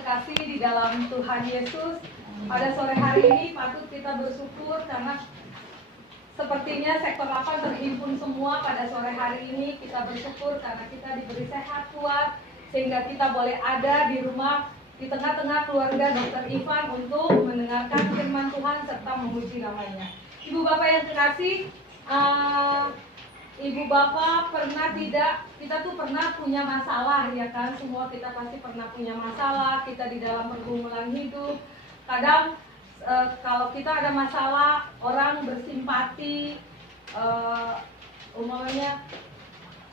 kekasih di dalam Tuhan Yesus, pada sore hari ini patut kita bersyukur karena sepertinya sektor 8 terhimpun semua pada sore hari ini. Kita bersyukur karena kita diberi sehat kuat sehingga kita boleh ada di rumah di tengah-tengah keluarga Dr. Ivan untuk mendengarkan firman Tuhan serta memuji namanya. Ibu Bapak yang terkasih, Ibu Bapak pernah tidak, kita tuh pernah punya masalah ya kan, semua kita pasti pernah punya masalah, kita di dalam pergumulan hidup. Kadang kalau kita ada masalah, orang bersimpati, umumnya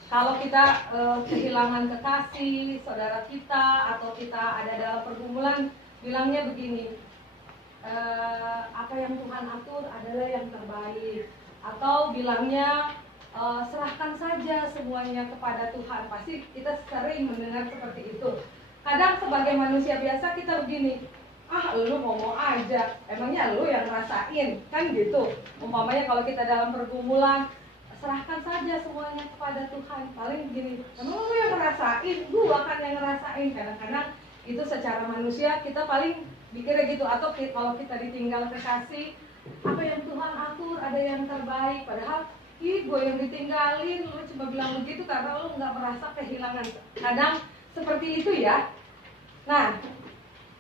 kalau kita kehilangan kekasih, saudara kita, atau kita ada dalam pergumulan, bilangnya begini, apa yang Tuhan atur adalah yang terbaik. Atau bilangnya, serahkan saja semuanya kepada Tuhan. Pasti kita sering mendengar seperti itu. Kadang sebagai manusia biasa kita begini, lu ngomong aja, emangnya lu yang ngerasain, kan gitu. Umpamanya kalau kita dalam pergumulan, serahkan saja semuanya kepada Tuhan. Paling begini, emang lu yang ngerasain, gua kan yang ngerasain. Kadang-kadang itu secara manusia kita paling mikirnya gitu. Atau kalau kita ditinggal kekasih, apa yang Tuhan atur ada yang terbaik. Padahal gue yang ditinggalin, lu cuma bilang begitu karena lu nggak merasa kehilangan. Kadang seperti itu ya. Nah,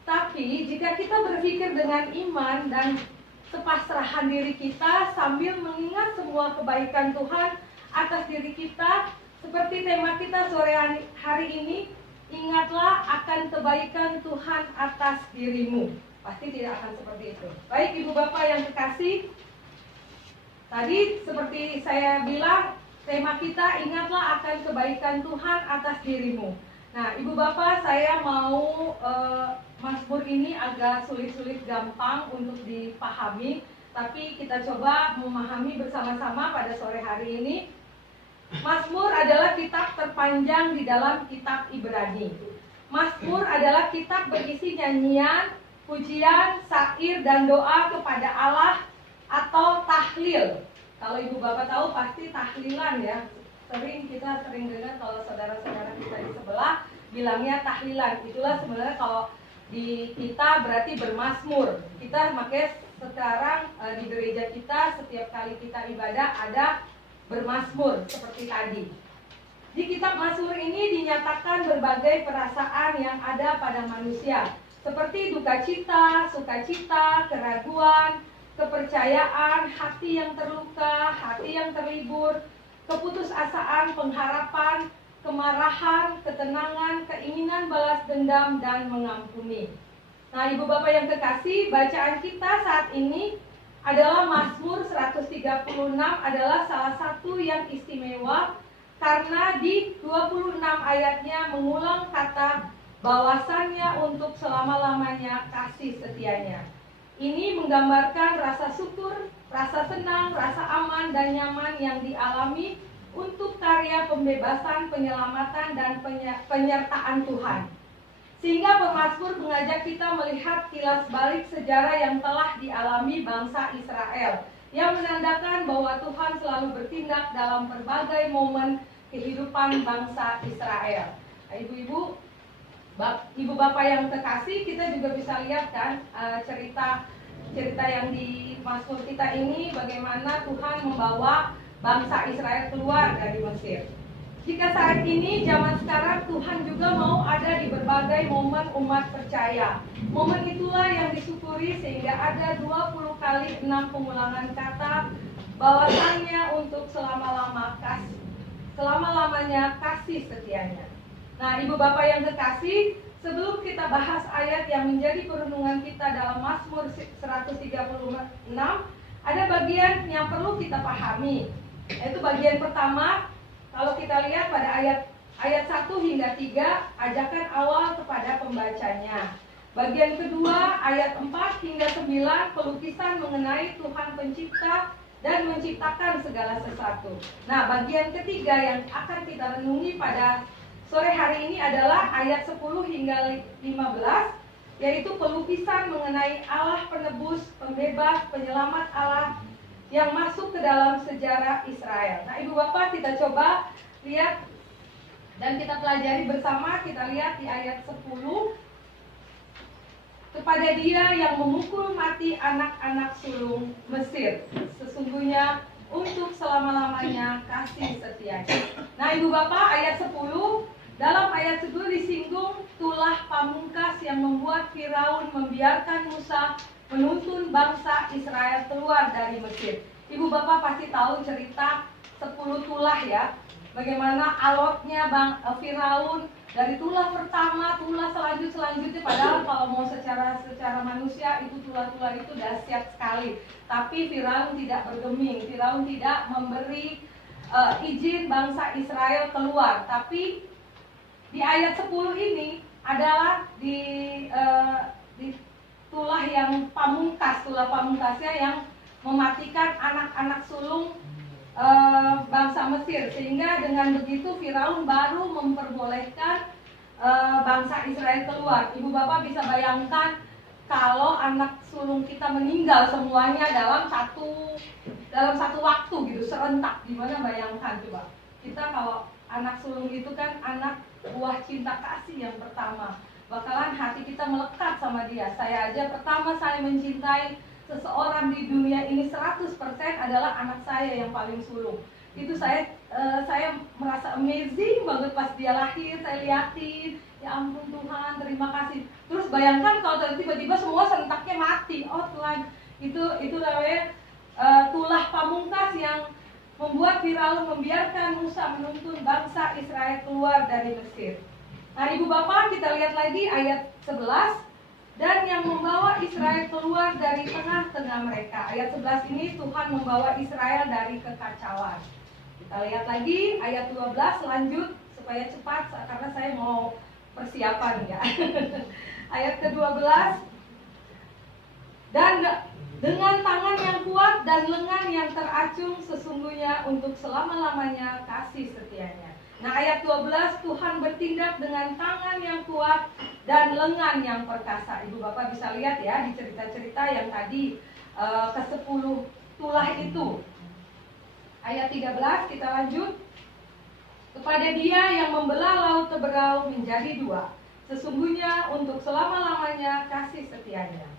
tapi jika kita berpikir dengan iman dan kepasrahan diri kita sambil mengingat semua kebaikan Tuhan atas diri kita, seperti tema kita sore hari ini, ingatlah akan kebaikan Tuhan atas dirimu. Pasti tidak akan seperti itu. Baik Ibu Bapak yang kekasih, tadi seperti saya bilang, tema kita ingatlah akan kebaikan Tuhan atas dirimu. Nah, Ibu Bapak, saya mau Mazmur ini agak sulit-sulit gampang untuk dipahami, tapi kita coba memahami bersama-sama pada sore hari ini. Mazmur adalah kitab terpanjang di dalam kitab Ibrani. Mazmur adalah kitab berisi nyanyian, pujian, syair, dan doa kepada Allah atau tahlil. Kalau Ibu Bapak tahu pasti tahlilan ya. Kita sering dengar kalau saudara-saudara kita di sebelah bilangnya tahlilan. Itulah sebenarnya kalau di kita berarti bermazmur. Kita makanya sekarang di gereja kita setiap kali kita ibadah ada bermazmur seperti tadi. Di kitab Mazmur ini dinyatakan berbagai perasaan yang ada pada manusia, seperti duka cita, sukacita, keraguan, kepercayaan, hati yang terluka, hati yang terlibur, keputusasaan, pengharapan, kemarahan, ketenangan, keinginan balas dendam, dan mengampuni. Nah, Ibu Bapak yang kekasih, bacaan kita saat ini adalah Mazmur 136 adalah salah satu yang istimewa karena di 26 ayatnya mengulang kata bahwasannya untuk selama-lamanya kasih setianya. Ini menggambarkan rasa syukur, rasa senang, rasa aman dan nyaman yang dialami untuk karya pembebasan, penyelamatan, dan penyertaan Tuhan. Sehingga pemazmur mengajak kita melihat kilas balik sejarah yang telah dialami bangsa Israel, yang menandakan bahwa Tuhan selalu bertindak dalam berbagai momen kehidupan bangsa Israel. Nah, Ibu Bapak yang terkasih, kita juga bisa lihat kan cerita yang di Mazmur kita ini, bagaimana Tuhan membawa bangsa Israel keluar dari Mesir. Jika saat ini, zaman sekarang, Tuhan juga mau ada di berbagai momen umat percaya. Momen itulah yang disyukuri sehingga ada 20 kali 6 pengulangan kata bahwasannya untuk selama-lamanya kasih setianya. Nah, Ibu Bapak yang kekasih, sebelum kita bahas ayat yang menjadi perenungan kita dalam Mazmur 136, ada bagian yang perlu kita pahami. Yaitu bagian pertama, kalau kita lihat pada ayat 1 hingga 3, ajakan awal kepada pembacanya. Bagian kedua, ayat 4 hingga 9, pelukisan mengenai Tuhan pencipta dan menciptakan segala sesuatu. Nah, bagian ketiga yang akan kita renungi pada sore hari ini adalah ayat 10 hingga 15, yaitu pelukisan mengenai Allah penebus, pembebas, penyelamat Allah yang masuk ke dalam sejarah Israel. Nah, Ibu Bapak, kita coba lihat dan kita pelajari bersama. Kita lihat di ayat 10. kepada dia yang memukul mati anak-anak sulung Mesir. Sesungguhnya untuk selama-lamanya kasih setianya. Nah, Ibu Bapak, ayat 10, dalam ayat 10 disinggung tulah pamungkas yang membuat Firaun membiarkan Musa menuntun bangsa Israel keluar dari Mesir. Ibu Bapak pasti tahu cerita 10 tulah ya. Bagaimana alotnya Firaun dari tulah pertama, tulah selanjutnya, padahal kalau mau secara manusia itu tulah-tulah itu dahsyat sekali. Tapi Firaun tidak bergeming, Firaun tidak memberi izin bangsa Israel keluar. Tapi di ayat 10 ini adalah di tulah yang pamungkas, tulah pamungkasnya yang mematikan anak-anak sulung bangsa Mesir, sehingga dengan begitu Firaun baru memperbolehkan bangsa Israel keluar. Ibu Bapak bisa bayangkan kalau anak sulung kita meninggal semuanya dalam satu waktu gitu, serentak. Gimana bayangkan coba? Kita kalau anak sulung itu kan anak buah cinta kasih yang pertama. Bakalan hati kita melekat sama dia. Saya aja pertama saya mencintai seseorang di dunia ini 100% adalah anak saya yang paling sulung. Itu saya merasa amazing banget pas dia lahir, saya liatin, ya ampun Tuhan, terima kasih. Terus bayangkan kalau tiba-tiba semua serentaknya mati. Oh Tuhan, itu namanya tulah pamungkas yang membuat Firaun membiarkan Musa menuntun bangsa Israel keluar dari Mesir. Nah, Ibu Bapak, kita lihat lagi ayat 11. Dan yang membawa Israel keluar dari tengah-tengah mereka. Ayat 11 ini Tuhan membawa Israel dari kekacauan. Kita lihat lagi ayat 12, lanjut supaya cepat karena saya mau persiapan ya. Ayat ke-12. Dan dengan tangan yang kuat dan lengan yang teracung sesungguhnya untuk selama-lamanya kasih setianya. Nah, ayat 12, Tuhan bertindak dengan tangan yang kuat dan lengan yang perkasa. Ibu Bapak bisa lihat ya di cerita-cerita yang tadi ke-10 tulah itu. Ayat 13 kita lanjut. Kepada dia yang membelah laut Teberau menjadi dua. Sesungguhnya untuk selama-lamanya kasih setianya.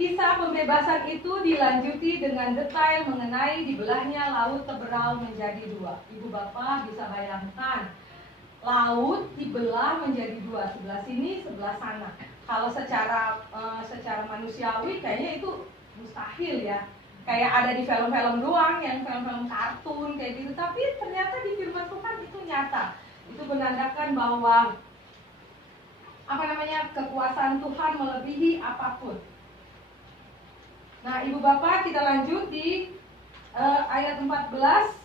Kisah pembebasan itu dilanjuti dengan detail mengenai dibelahnya laut Teberau menjadi dua. Ibu Bapak bisa bayangkan, laut dibelah menjadi dua, sebelah sini, sebelah sana. Kalau secara manusiawi kayaknya itu mustahil ya. Kayak ada di film-film doang, yang film-film kartun kayak gitu. Tapi ternyata di firman Tuhan itu nyata. Itu menandakan bahwa kekuasaan Tuhan melebihi apapun. Nah, Ibu Bapak, kita lanjut di ayat 14.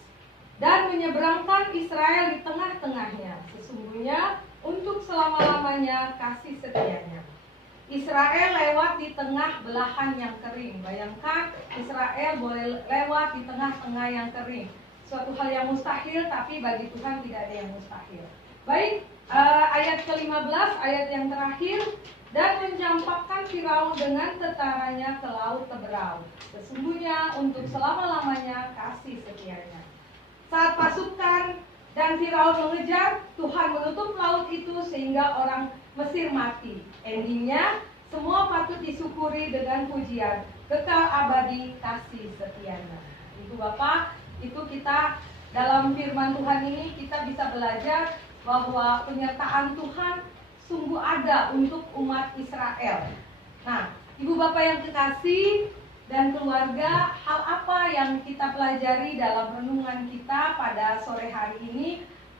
Dan menyeberangkan Israel di tengah-tengahnya. Sesungguhnya untuk selama-lamanya kasih setianya. Israel lewat di tengah belahan yang kering. Bayangkan Israel boleh lewat di tengah-tengah yang kering. Suatu hal yang mustahil, tapi bagi Tuhan tidak ada yang mustahil. Baik, ayat ke-15, ayat yang terakhir. Dan mencampakkan Firaun dengan tentaranya ke laut Teberau. Sesungguhnya untuk selama-lamanya kasih setianya. Saat pasukan dan Firaun mengejar, Tuhan menutup laut itu sehingga orang Mesir mati. Endingnya, semua patut disyukuri dengan pujian. Kekal abadi kasih setianya. Ibu Bapak, itu kita dalam firman Tuhan ini kita bisa belajar bahwa penyertaan Tuhan sungguh ada untuk umat Israel. Nah, Ibu Bapak yang kekasih dan keluarga, hal apa yang kita pelajari dalam renungan kita pada sore hari ini?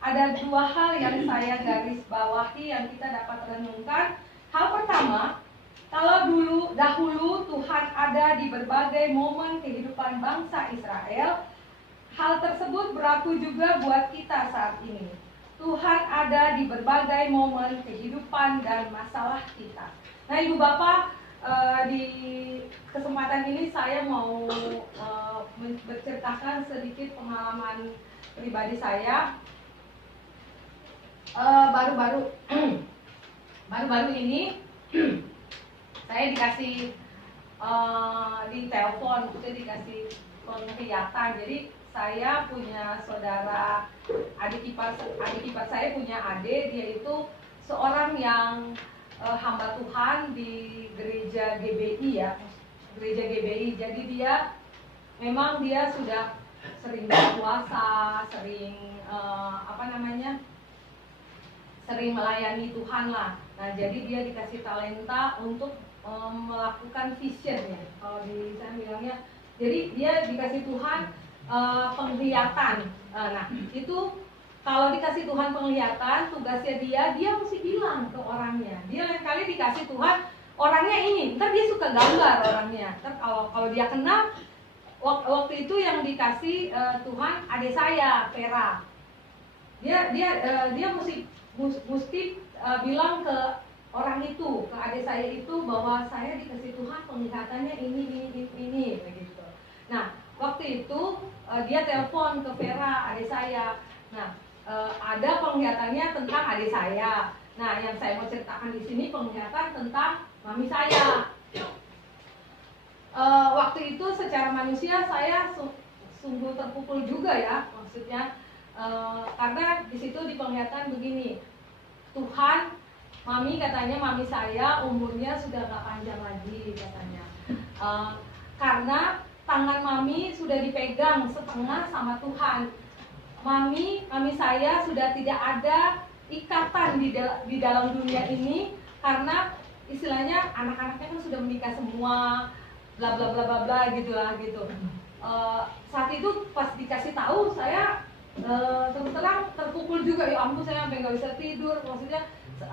Ada dua hal yang saya garis bawahi yang kita dapat renungkan. Hal pertama, kalau dahulu Tuhan ada di berbagai momen kehidupan bangsa Israel, hal tersebut berlaku juga buat kita saat ini. Tuhan ada di berbagai momen kehidupan dan masalah kita. Nah, Ibu Bapak, di kesempatan ini saya mau berceritakan sedikit pengalaman pribadi saya. Baru-baru ini saya dikasih di telepon, dikasih penglihatan. Jadi saya punya saudara, adik ipar saya punya adik, dia itu seorang yang hamba Tuhan di gereja GBI ya, gereja GBI. Jadi dia memang dia sudah sering berpuasa, sering sering melayani Tuhan lah. Nah, jadi dia dikasih talenta untuk melakukan vision ya. Kalau di saya bilangnya, jadi dia dikasih Tuhan penglihatan. Nah, itu kalau dikasih Tuhan penglihatan, tugasnya dia mesti bilang ke orangnya. Dia lain kali dikasih Tuhan orangnya ini, ntar dia suka gambar orangnya. Ntar kalau dia kenal, waktu itu yang dikasih Tuhan adik saya, Vera. Dia mesti bilang ke orang itu, ke adik saya itu bahwa saya dikasih Tuhan penglihatannya ini begitu. Nah, waktu itu dia telepon ke Vera, adik saya. Nah, ada penglihatannya tentang adik saya. Nah, yang saya mau ceritakan di sini penglihatan tentang mami saya. Waktu itu secara manusia saya sungguh terpukul juga ya, maksudnya karena di situ di penglihatan begini, Tuhan, katanya mami saya umurnya sudah gak panjang lagi katanya, karena tangan mami sudah dipegang setengah sama Tuhan. Mami saya sudah tidak ada ikatan di dalam dunia ini karena istilahnya anak-anaknya kan sudah menikah semua, bla bla bla bla bla gitulah gitu. Saat itu pas dikasih tahu saya terus terang terpukul juga, ya ampun saya sampai nggak bisa tidur. Maksudnya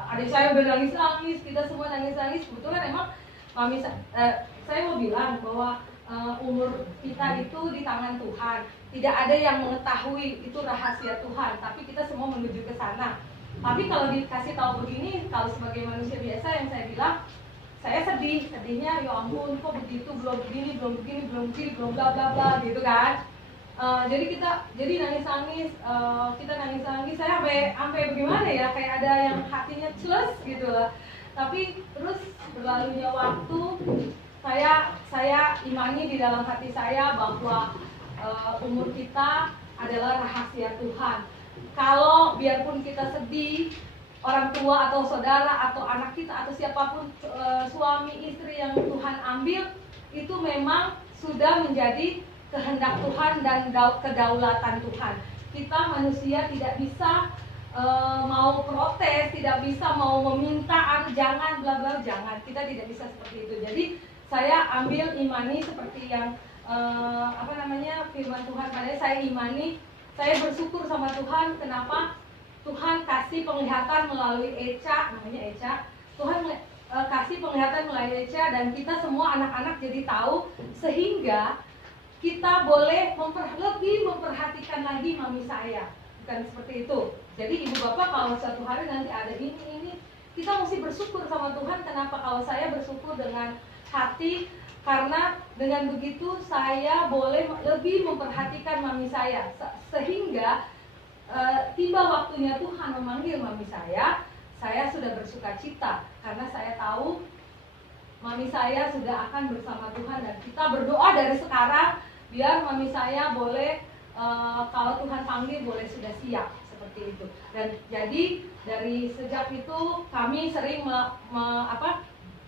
adik saya udah nangis, kita semua nangis. Kebetulan emang mami saya mau bilang bahwa umur kita itu di tangan Tuhan. Tidak ada yang mengetahui itu rahasia Tuhan, tapi kita semua menuju ke sana. Tapi kalau dikasih tahu begini, kalau sebagai manusia biasa yang saya bilang, saya sedihnya ya ampun kok begitu, belum begini, belum bla bla bla gitu kan. Jadi nangis, kita nangis, saya sampai bagaimana ya, kayak ada yang hatinya celus gitu lah. Tapi terus berlalunya waktu, saya imani di dalam hati saya bahwa umur kita adalah rahasia Tuhan. Kalau biarpun kita sedih, orang tua atau saudara atau anak kita atau siapapun, suami istri yang Tuhan ambil, itu memang sudah menjadi kehendak Tuhan dan kedaulatan Tuhan. Kita manusia tidak bisa mau protes, tidak bisa mau meminta jangan bla bla, jangan. Kita tidak bisa seperti itu. Jadi saya ambil imani seperti yang firman Tuhan pada saya imani. Saya bersyukur sama Tuhan, kenapa Tuhan kasih penglihatan melalui Eca, namanya Eca. Tuhan kasih penglihatan melalui Eca dan kita semua anak-anak jadi tahu, sehingga kita boleh lebih memperhatikan lagi mami saya. Bukan seperti itu. Jadi ibu bapak kalau suatu hari nanti ada ini, kita mesti bersyukur sama Tuhan. Kenapa? Kalau saya bersyukur dengan hati, karena dengan begitu saya boleh lebih memperhatikan mami saya, sehingga tiba waktunya Tuhan memanggil mami saya sudah bersuka cita karena saya tahu mami saya sudah akan bersama Tuhan. Dan kita berdoa dari sekarang biar mami saya boleh kalau Tuhan panggil boleh sudah siap seperti itu. Dan jadi dari sejak itu kami sering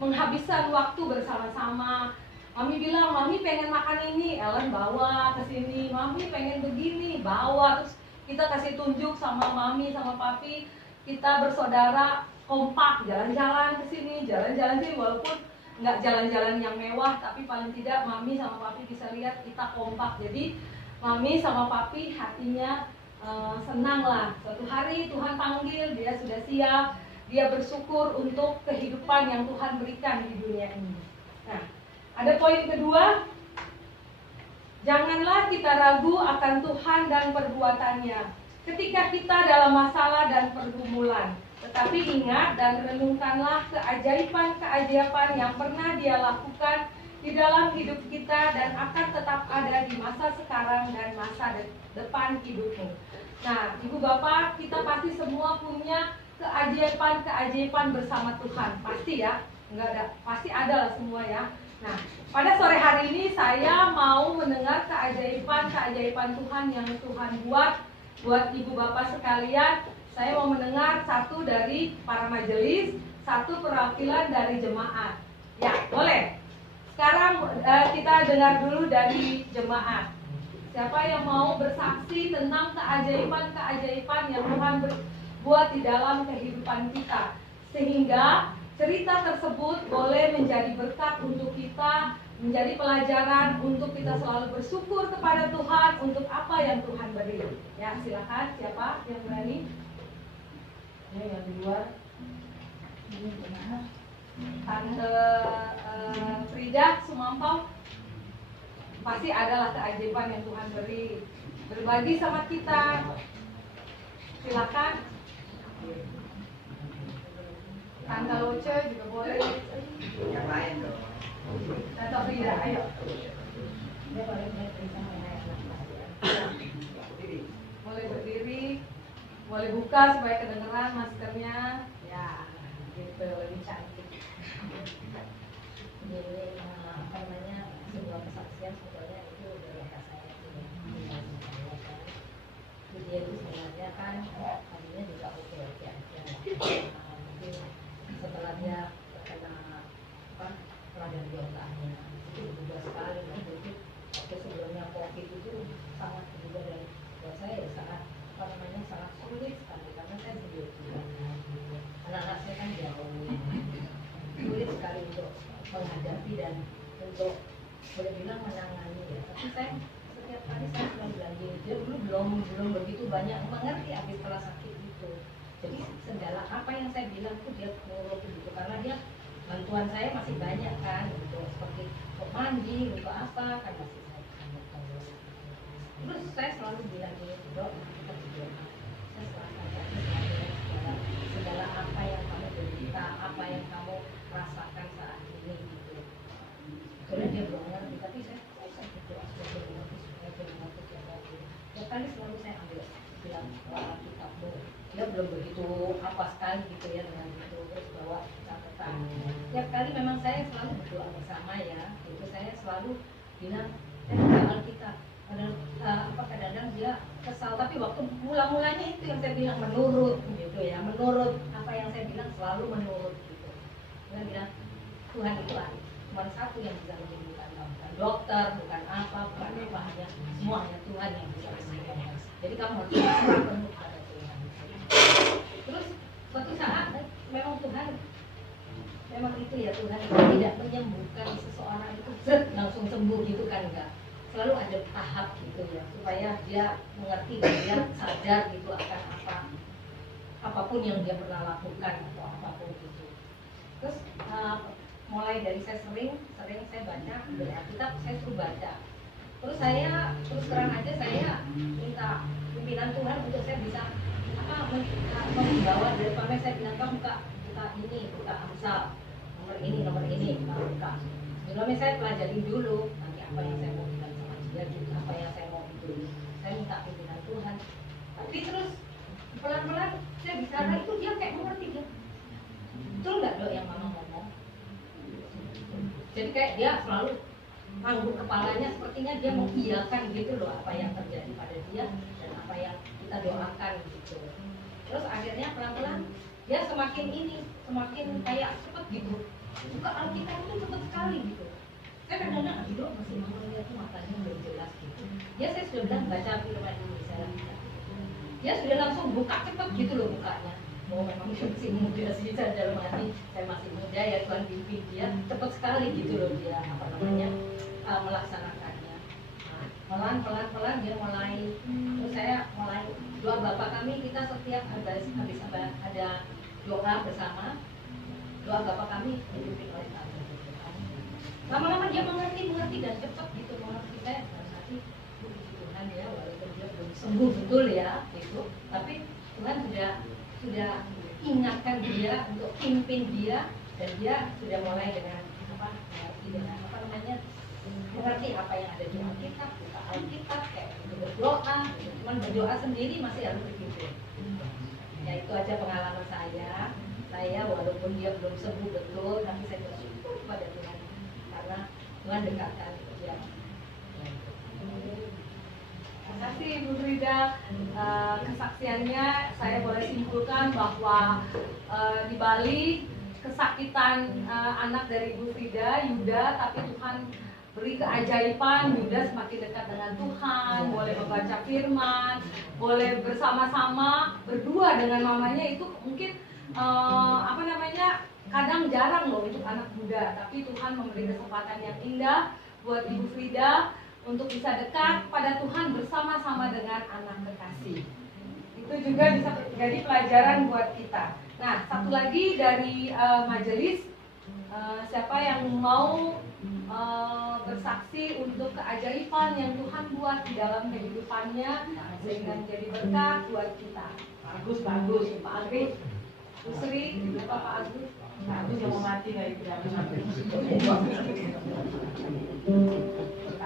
menghabiskan waktu bersama-sama. Mami bilang, mami pengen makan ini, Ellen bawa ke sini. Mami pengen begini, bawa. Terus kita kasih tunjuk sama mami, sama papi. Kita bersaudara kompak, jalan-jalan ke sini, jalan-jalan sini. Walaupun nggak jalan-jalan yang mewah, tapi paling tidak mami sama papi bisa lihat kita kompak. Jadi mami sama papi hatinya senang lah. Suatu hari Tuhan panggil, dia sudah siap. Dia bersyukur untuk kehidupan yang Tuhan berikan di dunia ini. Nah, ada poin kedua, janganlah kita ragu akan Tuhan dan perbuatannya ketika kita dalam masalah dan pergumulan. Tetapi ingat dan renungkanlah keajaiban-keajaiban yang pernah Dia lakukan di dalam hidup kita dan akan tetap ada di masa sekarang dan masa depan hidupmu. Nah, ibu bapak, kita pasti semua punya keajaiban-keajaiban bersama Tuhan, pasti ya, enggak ada, pasti ada lah semua ya. Nah, pada sore hari ini saya mau mendengar keajaiban-keajaiban Tuhan yang Tuhan buat ibu bapak sekalian. Saya mau mendengar satu dari para majelis, satu perwakilan dari jemaat. Ya, boleh. Sekarang kita dengar dulu dari jemaat. Siapa yang mau bersaksi tentang keajaiban-keajaiban yang Tuhan buat di dalam kehidupan kita, sehingga cerita tersebut boleh menjadi berkat untuk kita, menjadi pelajaran untuk kita selalu bersyukur kepada Tuhan untuk apa yang Tuhan beri. Ya, silakan, siapa yang berani? Ya, yang di luar. Ini gimana? Tante Frida Sumampau, pasti adalah keajaiban yang Tuhan beri, berbagi sama kita. Silakan. Tante Loce juga boleh. Yang lain dong. Tante Frida, ayo. Boleh berdiri, boleh buka supaya kedengeran maskernya. Ya, gitu, lebih cantik. Jadi apa namanya, sebuah kesaksian sebetulnya itu adalah saya dia itu sebenarnya kan tadinya juga oke-oke aja. Mungkin setelah dia terkena radang di otaknya itu berubah sekali. Jadi waktu sebelumnya COVID itu sangat juga, dan buat saya ya sangat sangat sulit sekali karena saya sendiri anak-anak saya kan jauh, sulit sekali untuk menghadapi dan untuk boleh bilang menangani ya. Tapi saya setiap kali saya selalu bilang gini, dia dulu belum begitu banyak mengerti habis setelah sakit itu. Jadi segala apa yang saya bilang tuh dia nurut gitu, karena dia bantuan saya masih banyak kan, untuk seperti untuk mandi, untuk apa kan masih saya tanggung. Terus saya selalu bilang gini, Dok, kita berdoa. Saya selalu segala apa yang kamu derita, apa yang kamu rasakan saat ini gitu. Karena dia belum ngerti, tapi saya berdoa supaya dia mengerti ya tadi. Ya kali selalu saya ambil bilang bawa kitabmu. Dia belum begitu apa sekali gitu ya dengan itu, terus bawa catatan. Tiap kali memang saya selalu berdoa bersama ya. Itu saya selalu bilang, Alkitab. Kadang-kadang dia kesal, tapi waktu mula-mulanya itu yang saya bilang menurut gitu ya, menurut apa yang saya bilang selalu menurut gitu. Dia bilang Tuhan itu cuma satu yang bisa menyembuhkan kamu, bukan dokter, bukan apa, bukan apa, hanya semuanya Tuhan yang bisa menyembuhkan. Jadi kamu harus berserah penuh pada Tuhan. Terus suatu saat memang Tuhan, memang itu ya, Tuhan itu tidak menyembuhkan seseorang itu langsung sembuh gitu kan, enggak. Selalu ada tahap gitu ya, supaya dia mengerti dan dia sadar gitu akan apapun yang dia pernah lakukan atau apapun gitu. Terus mulai dari saya sering saya baca dari Alkitab, saya suruh baca. Terus terus terang aja saya minta pimpinan Tuhan untuk saya bisa membawa dari pamer. Saya bilang kamu buka buka Amsal nomor ini buka. Sebelumnya saya pelajari dulu nanti apa yang saya mau bilang sama dia, gitu, apa yang saya mau itu. Saya minta pimpinan Tuhan. Tapi terus pelan-pelan saya bicara itu dia kayak mengerti dia. Betul nggak, Dok, yang Mama ngomong? Jadi kayak dia selalu ngangguk kepalanya, sepertinya dia mengiyakan gitu loh apa yang terjadi pada dia dan apa yang kita doakan gitu. Terus akhirnya pelan-pelan dia semakin kayak cepet gitu. Buka Alkitab itu cepet sekali gitu. Saya kadang-kadang Dok masih mau lihat matanya belum jelas gitu. Ya saya sudah bilang baca firman ini, saya baca. Dia sudah langsung buka cepet gitu loh bukanya. Oh memang masih muda sih, saya dalam hati saya masih muda ya, Tuhan pimpin dia cepat sekali gitu loh dia melaksanakannya. Nah, pelan dia mulai. Terus saya mulai doa Bapak kami, kita setiap habis ada doa bersama, doa Bapak kami dipimpin oleh Tuhan. Lama-lama dia mengerti dan cepat gitu mengerti. Saya dalam hati Tuhan ya, walaupun dia belum sembuh betul ya gitu, tapi Tuhan sudah ingatkan dia untuk pimpin dia, dan dia sudah mulai dengan mengerti apa yang ada di Alkitab, buka Alkitab kayak berdoa, cuman berdoa sendiri masih harus dipimpin. Ya itu aja pengalaman saya walaupun dia belum sembuh betul, tapi saya bersyukur kepada Tuhan karena Tuhan dekatkan dia. Terima kasih Bu Frida, kesaksiannya saya boleh simpulkan bahwa di Bali kesakitan anak dari Ibu Frida, Yuda, tapi Tuhan beri keajaiban. Yuda semakin dekat dengan Tuhan, boleh membaca firman, boleh bersama-sama berdua dengan mamanya. Itu mungkin kadang jarang loh untuk anak muda, tapi Tuhan memberi kesempatan yang indah buat Ibu Frida untuk bisa dekat pada Tuhan bersama-sama dengan anak kekasih. Itu juga bisa jadi pelajaran buat kita. Nah, satu lagi dari majelis, siapa yang mau bersaksi untuk keajaiban yang Tuhan buat di dalam kehidupannya sehingga menjadi berkat buat kita. Bagus. Pak Agus, Bu Sri, Pak Agus. Pak Agus yang mau mati nggak itu? Pak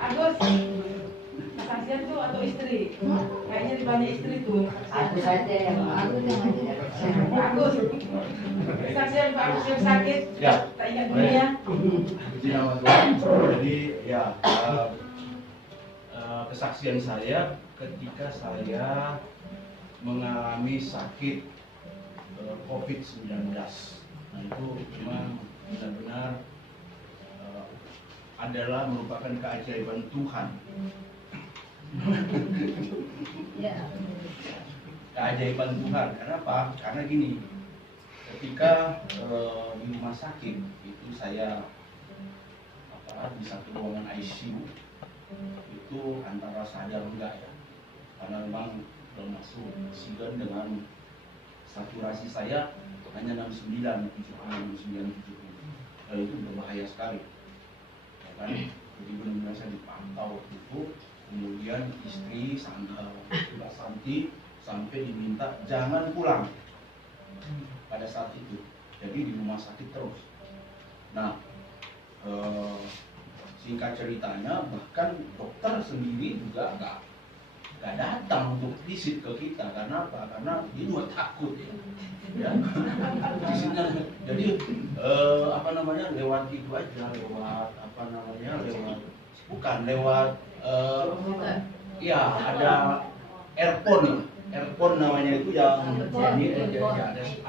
Agus, kesaksian tuh atau istri? Kayaknya di banyak istri tuh. Aku saja yang aku yang Pak Agus, kesaksian Pak Agus yang sakit. Ya. Tak ingat dunia. Puji nama Tuhan. Jadi ya kesaksian saya ketika saya mengalami sakit COVID-19. Nah itu memang benar-benar adalah merupakan keajaiban Tuhan. Keajaiban Tuhan. Kenapa? Karena gini, ketika di rumah sakit itu saya di satu ruangan ICU itu antara sadar enggak ya, karena memang belum masuk oksigen dengan saturasi saya hanya 69, 70. Itu berbahaya sekali. Ya kan? Jadi benar-benar saya dipantau itu, kemudian istri Mbak Santi sampai diminta jangan pulang pada saat itu. Jadi di rumah sakit terus. Nah, singkat ceritanya bahkan dokter sendiri juga nggak datang untuk visit ke kita. Karena apa? Karena dia juga takut ya. Jadi lewat itu aja, ya ada earphone namanya itu yang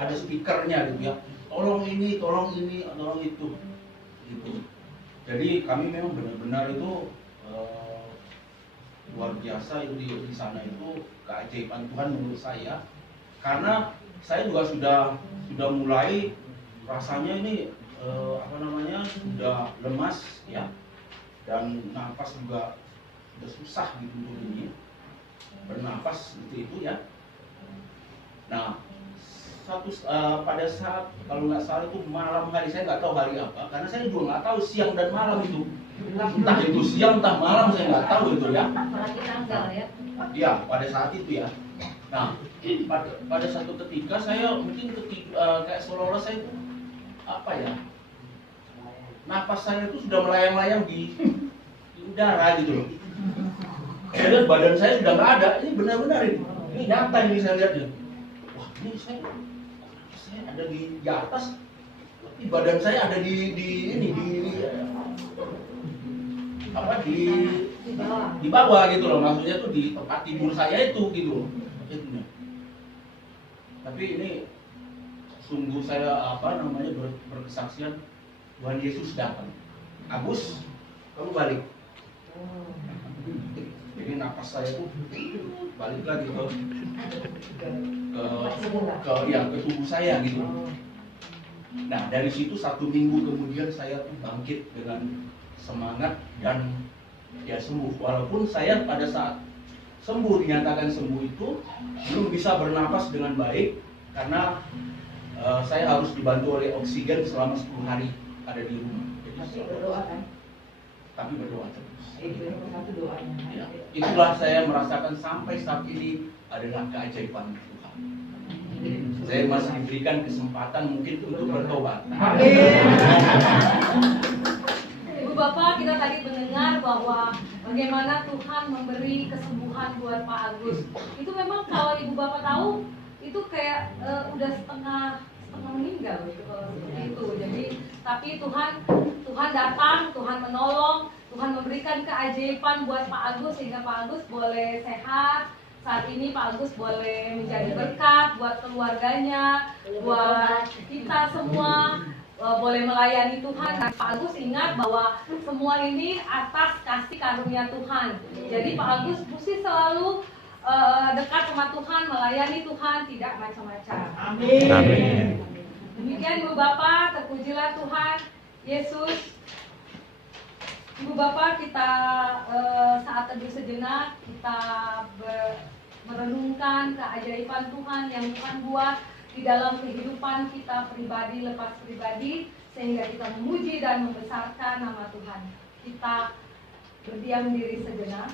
ada speakernya gitu ya. Tolong ini, tolong itu gitu. Jadi kami memang benar-benar itu luar biasa itu di sana itu keajaiban Tuhan menurut saya, karena saya juga sudah mulai rasanya ini sudah lemas ya, dan nafas juga sudah susah gitu untuk ini bernafas seperti itu ya. Nah pada saat kalau nggak salah itu malam hari, saya nggak tahu hari apa, karena saya juga nggak tahu siang dan malam itu, entah itu siang entah malam saya nggak tahu itu ya. Apalagi tanggal ya. Iya, pada saat itu ya. Nah, pada satu ketika saya mungkin kayak seolah-olah saya itu nafas saya itu sudah melayang-layang di udara gitu loh. Saya lihat badan saya sudah nggak ada. Ini benar-benar ini nyata ini saya lihat ya. Wah, ini saya ada di atas, tapi badan saya ada di bawah gitu loh, maksudnya tuh di tempat tidur saya itu gitu loh. Tapi ini sungguh saya berkesaksian Tuhan Yesus datang. Agus, kamu balik. Jadi nafas saya tuh balik lagi ke tubuh saya gitu. Nah dari situ 1 minggu kemudian saya tuh bangkit dengan semangat dan ya sembuh. Walaupun saya pada saat dinyatakan sembuh itu belum bisa bernapas dengan baik karena saya harus dibantu oleh oksigen selama 10 hari ada di rumah. Tapi berdoa kan? Tapi berdoa terus. Itu yang satu doanya. Ya, itulah saya merasakan sampai saat ini adalah keajaiban Tuhan. Saya masih diberikan kesempatan mungkin untuk bertobat. Ibu Bapak, kita tadi mendengar bahwa bagaimana Tuhan memberi kesembuhan buat Pak Agus. Itu memang kalau Ibu Bapak tahu, itu kayak udah setengah meninggal gitu kalau seperti itu. Jadi tapi Tuhan datang, Tuhan menolong, Tuhan memberikan keajaiban buat Pak Agus sehingga Pak Agus boleh sehat. Saat ini Pak Agus boleh menjadi berkat buat keluarganya, buat kita semua. boleh melayani Tuhan. Dan Pak Agus ingat bahwa semua ini atas kasih karunia Tuhan. Jadi Pak Agus mesti selalu dekat sama Tuhan, melayani Tuhan, tidak macam-macam. Amin. Demikian Ibu Bapak, terpujilah Tuhan Yesus. Ibu Bapak, kita saat teduh sejenak, kita merenungkan keajaiban Tuhan yang Tuhan buat di dalam kehidupan kita pribadi lepas pribadi, sehingga kita memuji dan membesarkan nama Tuhan. Kita berdiam diri sejenak.